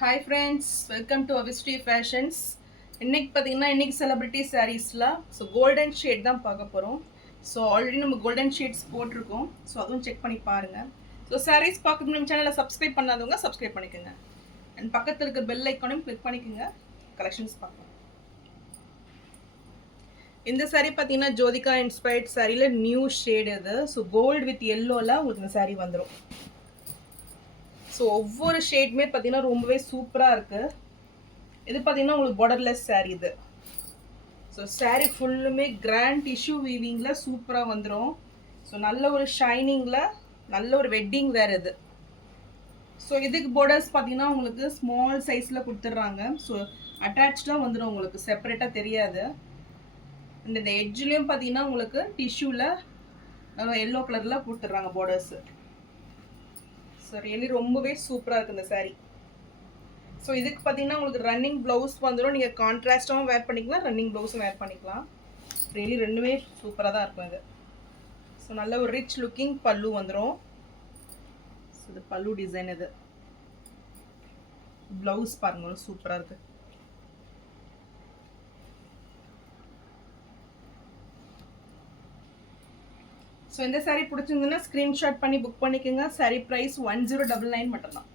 Hi friends, welcome to Avistry fashions. இன்றைக்கி பார்த்தீங்கன்னா celebrity சாரீஸில் கோல்டன் ஷேட் தான் பார்க்க போகிறோம். ஆல்ரெடி நம்ம கோல்டன் ஷேட்ஸ் போட்டிருக்கோம். அதுவும் செக் பண்ணி பாருங்கள். சாரீஸ் பார்க்கணும் நம்ம சேனலை சப்ஸ்கிரைப் பண்ணாதவங்க சப்ஸ்கிரைப் பண்ணிக்கோங்க. அண்ட் பக்கத்தில் இருக்க பெல் ஐக்கானையும் கிளிக் பண்ணிக்கோங்க. கலெக்ஷன்ஸ் பார்க்கலாம். இந்த சாரீ பார்த்தீங்கன்னா ஜோதிகா இன்ஸ்பயர்ட் சாரியில் நியூ ஷேட் இது. கோல்டு வித் எல்லோவில் உங்களுக்கு இந்த சாரீ வந்துடும். ஒவ்வொரு ஷேட்மே பார்த்தீங்கன்னா ரொம்பவே சூப்பராக இருக்குது. இது பார்த்தீங்கன்னா உங்களுக்கு பார்டர்லெஸ் சாரீ இது. சாரீ ஃபுல்லுமே கிராண்ட் டிஷ்யூ வீவிங்கில் சூப்பராக வந்துடும். நல்ல ஒரு ஷைனிங்கில் நல்ல ஒரு வெட்டிங் வேர் இது. இதுக்கு பார்டர்ஸ் பார்த்தீங்கன்னா உங்களுக்கு ஸ்மால் சைஸில் கொடுத்துட்றாங்க. அட்டாச்சாக வந்துடும், உங்களுக்கு செப்பரேட்டாக தெரியாது. இந்த எட்ஜ்லேயும் பார்த்தீங்கன்னா உங்களுக்கு டிஷ்யூவில் எல்லோ கலரில் கொடுத்துட்றாங்க பார்டர்ஸு. ரியலி ரொம்பவே சூப்பராக இருக்குது இந்த சாரீ. இதுக்கு பார்த்தீங்கன்னா உங்களுக்கு ரன்னிங் ப்ளவுஸ் வந்துடும். நீங்கள் கான்ட்ராஸ்டாகவும் வேர் பண்ணிக்கலாம், ரன்னிங் ப்ளவுஸும் வேர் பண்ணிக்கலாம். ரியலி ரெண்டுமே சூப்பராக தான் இருக்கும் இது. நல்ல ஒரு ரிச் லுக்கிங் பல்லு வந்துடும். இது பல்லு டிசைன். இது ப்ளவுஸ் பாருங்க, சூப்பராக இருக்குது. இந்த சாரீ பிடிச்சிருந்ததுன்னா ஸ்க்ரீன்ஷாட் பண்ணி புக் பண்ணிக்கோங்க. சாரீ ப்ரைஸ் 1099 மட்டும்தான்.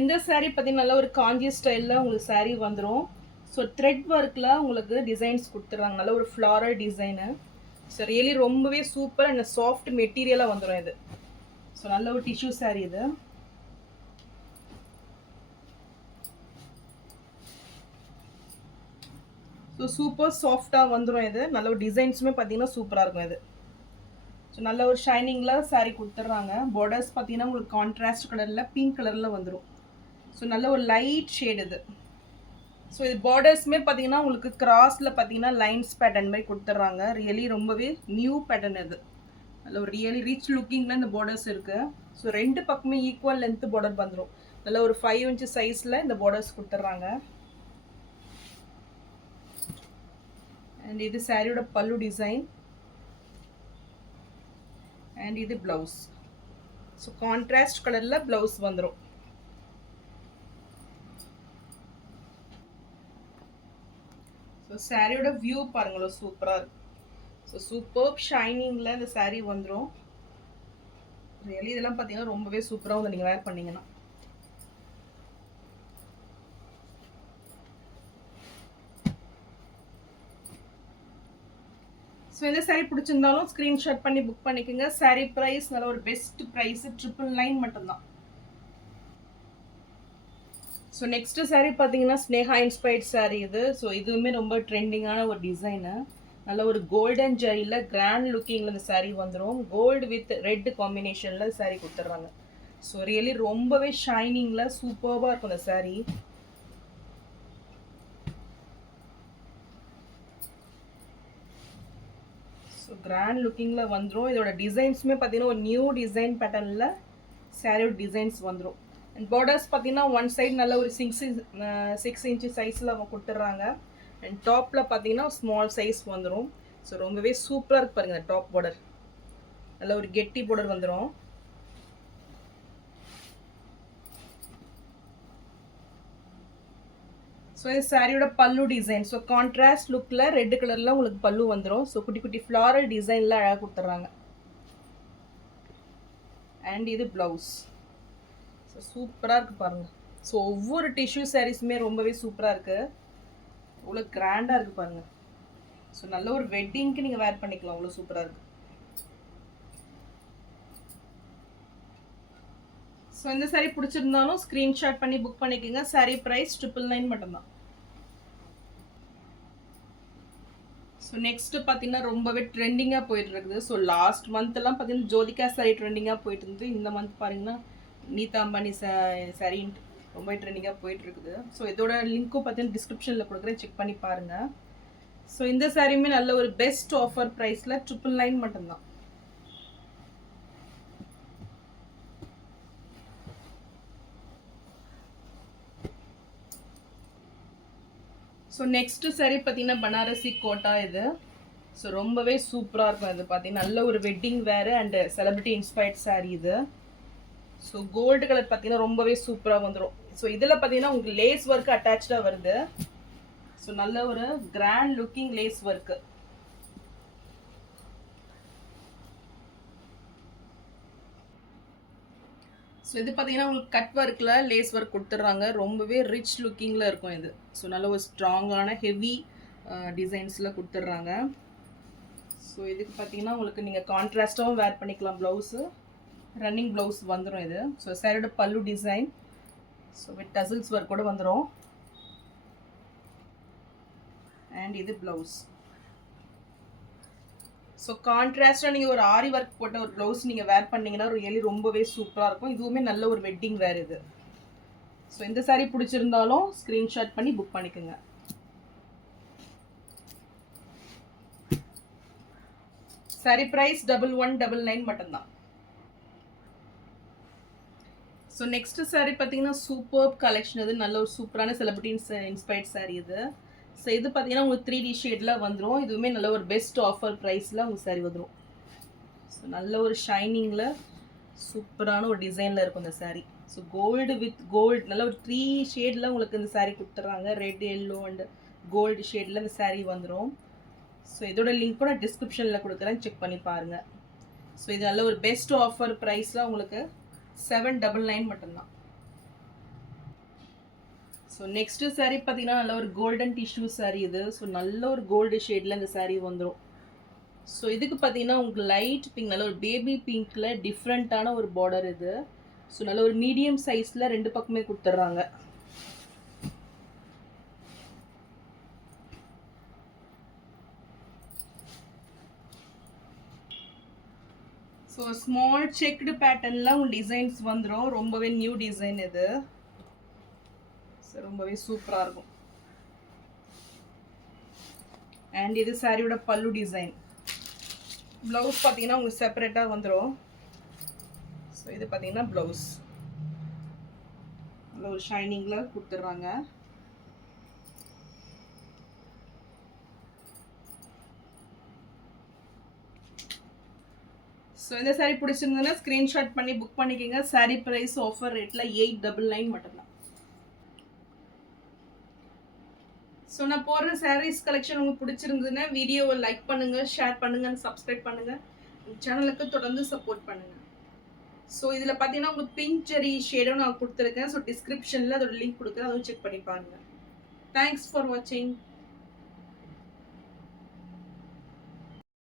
இந்த சாரீ பார்த்தீங்கன்னா நல்ல ஒரு காஞ்சி ஸ்டைலில் உங்களுக்கு சாரீ வந்துடும். த்ரெட் ஒர்க்கில் உங்களுக்கு டிசைன்ஸ் கொடுத்துட்றாங்க. நல்ல ஒரு ஃப்ளாரல் டிசைனு. ரியலி ரொம்பவே சூப்பர் அண்ட் சாஃப்ட் மெட்டீரியலாக வந்துடும் இது. நல்ல ஒரு டிஷ்யூ சாரீ இது. சூப்பர் சாஃப்டாக வந்துடும் இது. நல்ல ஒரு டிசைன்ஸுமே பார்த்தீங்கன்னா சூப்பராக இருக்கும் இது. நல்ல ஒரு ஷைனிங்கில் சாரீ கொடுத்துட்றாங்க. பார்டர்ஸ் பார்த்தீங்கன்னா உங்களுக்கு கான்ட்ராஸ்ட் கலரில் பிங்க் கலரில் வந்துடும். நல்ல ஒரு லைட் ஷேட் இது. இது பார்டர்ஸுமே பார்த்தீங்கன்னா உங்களுக்கு கிராஸில் பார்த்தீங்கன்னா லைன்ஸ் பேட்டர்ன் மாதிரி கொடுத்துட்றாங்க. ரியலி ரொம்பவே நியூ பேட்டர்ன் இது. நல்ல ஒரு ரியலி ரிச் லுக்கிங்கில் இந்த பார்டர்ஸ் இருக்குது. ரெண்டு பக்கமே ஈக்குவல் லென்த்து பார்டர் வந்துடும். நல்ல ஒரு 5 inch சைஸில் இந்த பார்டர்ஸ் கொடுத்துட்றாங்க. அண்ட் இது சாரியோட பல்லு டிசைன். அண்ட் இது பிளவுஸ். கான்ட்ராஸ்ட் கலரில் பிளவுஸ் வந்துடும். சாரியோட வியூ பாருங்களோ, சூப்பராக இருக்கு. சூப்பர் ஷைனிங்கில் இந்த சாரீ வந்துடும். ரியலி இதெல்லாம் பார்த்தீங்கன்னா ரொம்பவே சூப்பராக வந்து நீங்கள் வேர் பண்ணீங்கன்னா. இந்த சாரீ பிடிச்சிருந்தாலும் ஸ்க்ரீன்ஷாட் பண்ணி புக் பண்ணிக்கோங்க. சாரீ ப்ரைஸ் நல்ல ஒரு பெஸ்ட் ப்ரைஸ் 999 மட்டும்தான். நெக்ஸ்ட் சாரீ பார்த்தீங்கன்னா ஸ்னேஹா இன்ஸ்பயர்ட் சாரீ இது. இதுவுமே ரொம்ப ட்ரெண்டிங்கான ஒரு டிசைனு. நல்ல ஒரு கோல்டன் ஜரியில் கிராண்ட் லுக்கிங்கில் இந்த சாரீ வந்துடும். கோல்டு வித் ரெட் காம்பினேஷனில் சாரீ கொடுத்துட்றாங்க. ரியலி ரொம்பவே ஷைனிங்கில் சூப்பராக இருக்கும் இந்த சாரீ. கிராண்ட் லுக்கிங்கில் வந்துடும். இதோட டிசைன்ஸுமே பார்த்தீங்கன்னா ஒரு நியூ டிசைன் பேட்டர்னில் சாரியோட டிசைன்ஸ் வந்துடும். அண்ட் பார்டர்ஸ் பார்த்தீங்கன்னா ஒன் சைடு நல்ல ஒரு 6 inch சைஸில் அவங்க கொடுத்துட்றாங்க. அண்ட் டாப்பில் பார்த்தீங்கன்னா ஸ்மால் சைஸ் வந்துடும். ரொம்பவே சூப்பராக இருக்கு பாருங்க. டாப் பார்டர் நல்ல ஒரு கெட்டி பார்டர் வந்துடும். இது சாரியோட பல்லு டிசைன். கான்ட்ராஸ்ட் லுக்கில் ரெட் கலரில் உங்களுக்கு பல்லு வந்துடும். குட்டி குட்டி ஃப்ளாரல் டிசைனில் அழகாக கொடுத்துட்றாங்க. அண்ட் இது ப்ளவுஸ். சூப்பராக இருக்குது பாருங்கள். ஒவ்வொரு டிஷ்யூ சாரீஸுமே ரொம்பவே சூப்பராக இருக்குது. அவ்வளோ கிராண்டாக இருக்குது பாருங்கள். நல்ல ஒரு வெட்டிங்க்கு நீங்கள் வேர் பண்ணிக்கலாம். அவ்வளோ சூப்பராக இருக்குது. இந்த சாரீ பிடிச்சிருந்தாலும் ஸ்க்ரீன்ஷாட் பண்ணி புக் பண்ணிக்கோங்க. சாரீ ப்ரைஸ் 999 மட்டும்தான். நெக்ஸ்ட் பார்த்தீங்கன்னா ரொம்பவே ட்ரெண்டிங்காக போயிட்டு இருக்குது. லாஸ்ட் மந்த்லாம் பார்த்தீங்கன்னா ஜோதிகா சாரீ ட்ரெண்டிங்காக போயிட்டு இருந்தது. இந்த மந்த் பாருங்கன்னா நீதா அம்பானி சாரீ ரொம்ப ட்ரெண்டிங்காக போயிட்டு இருக்குது. இதோட லிங்க்கும் பார்த்தீங்கன்னா டிஸ்கிரிப்ஷனில் கொடுக்குறேன், செக் பண்ணி பாருங்கள். இந்த சாரியுமே நல்ல ஒரு பெஸ்ட் ஆஃபர் ப்ரைஸில் 999 மட்டும்தான். நெக்ஸ்ட் சாரீ பார்த்தீங்கன்னா பனாரசி கோட்டா இது. ரொம்பவே சூப்பராக இருக்கும். இது பார்த்தீங்கன்னா நல்ல ஒரு வெட்டிங் வேறு அண்ட் செலிபிரிட்டி இன்ஸ்பயர்ட் சாரீ இது. ஸோ கோல்டு கலர் பார்த்தீங்கன்னா ரொம்பவே சூப்பராக வந்துடும். ஸோ இதில் பார்த்தீங்கன்னா உங்களுக்கு லேஸ் ஒர்க் அட்டாச்சாக வருது. ஸோ நல்ல ஒரு grand looking lace work. So இது பார்த்தீங்கன்னா உங்களுக்கு கட் ஒர்க்கில் லேஸ் ஒர்க் கொடுத்துட்றாங்க. ரொம்பவே ரிச் லுக்கிங்கில் இருக்கும் இது. ஸோ நல்ல ஒரு ஸ்ட்ராங்கான ஹெவி டிசைன்ஸில் கொடுத்துட்றாங்க. ஸோ இதுக்கு பார்த்தீங்கன்னா உங்களுக்கு நீங்கள் கான்ட்ராஸ்ட்டாகவும் வேர் பண்ணிக்கலாம். ப்ளவுஸு ரன்னிங் ப்ளவுஸ் வந்துடும் இது. ஸோ சாரியோட பல்லு design so with tassels work கூட வந்துடும். அண்ட் இது ப்ளவுஸ். ஸோ கான்ட்ராஸ்டாக நீங்கள் ஒரு ஆரி ஒர்க் போட்ட ஒரு ப்ளவுஸ் நீங்கள் வேர் பண்ணிங்கன்னா ரியலி ரொம்பவே சூப்பராக இருக்கும். இதுவுமே நல்ல ஒரு வெட்டிங் வேர் இது. ஸோ இந்த சாரீ பிடிச்சிருந்தாலும் ஸ்க்ரீன்ஷாட் பண்ணி புக் பண்ணிக்கோங்க. சாரீ ப்ரைஸ் 1199 மட்டும்தான். ஸோ நெக்ஸ்ட் சாரீ பார்த்தீங்கன்னா சூப்பர் கலெக்ஷன். இது நல்ல ஒரு சூப்பரான செலிபிரிட்டி இன்ஸ்பயர்ட் சாரீ இது. ஸோ இது பார்த்தீங்கன்னா உங்களுக்கு 3D ஷேடில் வந்துடும். இதுவுமே நல்ல ஒரு பெஸ்ட் ஆஃபர் ப்ரைஸில் உங்களுக்கு சாரீ வந்துடும். ஸோ நல்ல ஒரு ஷைனிங்கில் சூப்பரான ஒரு டிசைனில் இருக்கும் இந்த sari. So gold with gold நல்ல ஒரு 3 ஷேடில் உங்களுக்கு இந்த சாரீ கொடுத்துட்றாங்க. ரெட், எல்லோ அண்ட் கோல்டு ஷேடில் இந்த சாரீ வந்துடும். ஸோ இதோட லிங்க் கூட டிஸ்கிரிப்ஷனில் கொடுக்குறேன், செக் பண்ணி பாருங்கள். ஸோ இது நல்ல ஒரு பெஸ்ட் ஆஃபர் ப்ரைஸில் உங்களுக்கு 799 மட்டும்தான். ஸோ நெக்ஸ்ட்டு சாரீ பார்த்தீங்கன்னா நல்ல ஒரு கோல்டன் டிஷ்யூ சாரீ இது. ஸோ நல்ல ஒரு கோல்டு ஷேடில் இந்த சாரீ வந்துடும். ஸோ இதுக்கு பார்த்தீங்கன்னா உங்களுக்கு லைட் பிங்க் நல்ல ஒரு பேபி பிங்க்கில் டிஃப்ரெண்ட்டான ஒரு பார்டர் இது. ஸோ நல்ல ஒரு மீடியம் சைஸில் 2 பக்கமே கொடுத்துட்றாங்க. ஸோ ஸ்மால் செக்டு பேட்டர்னில் உங்களுக்கு டிசைன்ஸ் வந்துடும். ரொம்பவே நியூ டிசைன் இது. ஸோ ரொம்பவே சூப்பராக இருக்கும். அண்ட் இது சாரியோட பல்லு டிசைன். ப்ளவுஸ் பார்த்தீங்கன்னா உங்களுக்கு செப்பரேட்டாக வந்துடும். ஸோ இது பார்த்தீங்கன்னா ப்ளவுஸ் நல்ல ஒரு ஷைனிங்கில் கொடுத்துட்றாங்க. ஸோ இந்த சாரீ பிடிச்சிருந்ததுன்னா ஸ்க்ரீன்ஷாட் பண்ணி புக் பண்ணிக்கோங்க. சாரீ ப்ரைஸ் ஆஃபர் ரேட்டில் 899 மட்டும்தான். ஸோ நான் போடுற சாரீஸ் கலெக்ஷன் உங்களுக்கு பிடிச்சிருந்ததுன்னா வீடியோவை லைக் பண்ணுங்கள், ஷேர் பண்ணுங்கள், சப்ஸ்கிரைப் பண்ணுங்கள். சேனலுக்கு தொடர்ந்து சப்போர்ட் பண்ணுங்கள். ஸோ இதில் பார்த்தீங்கன்னா உங்களுக்கு பிங்க் ஜெரி ஷேடும் நான் கொடுத்துருக்கேன். ஸோ டிஸ்கிரிப்ஷனில் அதோட லிங்க் கொடுக்குறேன், அதுவும் செக் பண்ணி பாருங்கள். தேங்க்ஸ் ஃபார் வாட்சிங்.